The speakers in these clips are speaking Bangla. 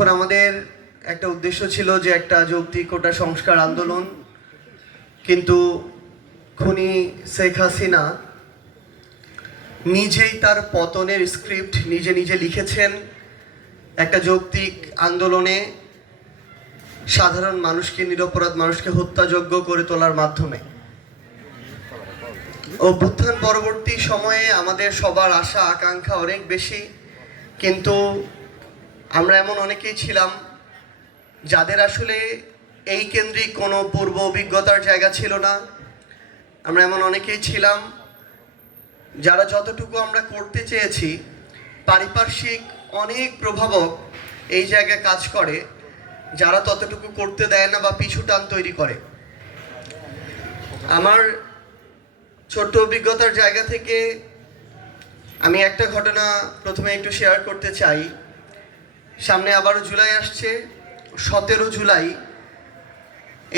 তখন আমাদের একটা উদ্দেশ্য ছিল যে একটা যৌক্তিক কোটা সংস্কার আন্দোলন, কিন্তু খুনি শেখ হাসিনা নিজেই তার পতনের স্ক্রিপ্ট নিজে নিজে লিখেছেন একটা যৌক্তিক আন্দোলনে সাধারণ মানুষকে, নিরপরাধ মানুষকে হত্যাযোগ্য করে তোলার মাধ্যমে। অভ্যুত্থান পরবর্তী সময়ে আমাদের সবার আশা আকাঙ্ক্ষা অনেক বেশি, কিন্তু আমরা এমন অনেকেই ছিলাম যাদের আসলে এই কেন্দ্রিক কোনো পূর্ব অভিজ্ঞতার জায়গা ছিল না। আমরা এমন অনেকেই ছিলাম যারা যতটুকু আমরা করতে চেয়েছি পারিপার্শ্বিক অনেক প্রভাবক এই জায়গায় কাজ করে, যারা ততটুকু করতে দেয় না বা পিছু টান তৈরি করে। আমার ছোট্ট অভিজ্ঞতার জায়গা থেকে আমি একটা ঘটনা প্রথমে একটু শেয়ার করতে চাই। সামনে আবারও জুলাই আসছে, 17 জুলাই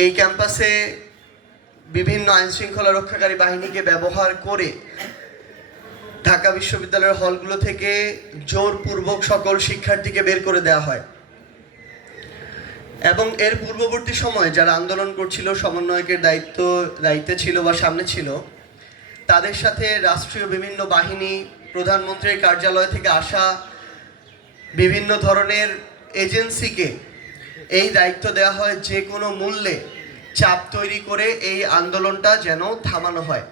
এই ক্যাম্পাসে বিভিন্ন আইনশৃঙ্খলা রক্ষাকারী বাহিনীকে ব্যবহার করে ঢাকা বিশ্ববিদ্যালয়ের হলগুলো থেকে জোরপূর্বক সকল শিক্ষার্থীকে বের করে দেওয়া হয়। এবং এর পূর্ববর্তী সময়ে যারা আন্দোলন করছিল, সমন্বয়কের দায়িত্বে ছিল বা সামনে ছিল, তাদের সাথে রাষ্ট্রীয় বিভিন্ন বাহিনী, প্রধানমন্ত্রীর কার্যালয় থেকে আসা বিভিন্ন ধরনের এজেন্সিকে এই দায়িত্ব দেওয়া হয় যে কোনো মূল্যে চাপ তৈরি করে এই আন্দোলনটা যেন থামানো হয়।